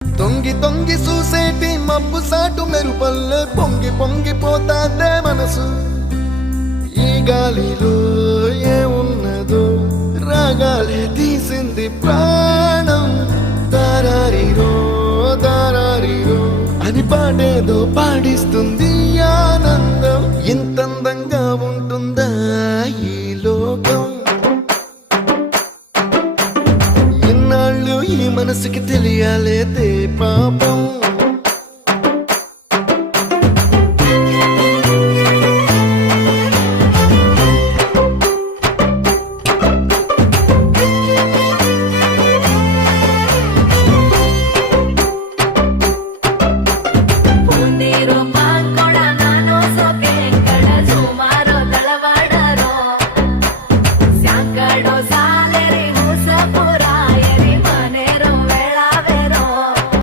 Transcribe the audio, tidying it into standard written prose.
తొంగి తొంగి చూసేటి మబ్బు సాటు మెరుపల్లె పొంగి పొంగిపోతాదే మనసు. ఈ గాలిలో ఏమున్నదో రాగాలే తీసింది ప్రాణం. దారారిరో దారారిరో అని పాడేదో పాడిస్తుంది ఆనందం. ఇంతందంగా ఉంటుందా ఈ లోకం? ఇన్నాళ్ళు ఈ మనసుకి తెలియాలేదే పాపం.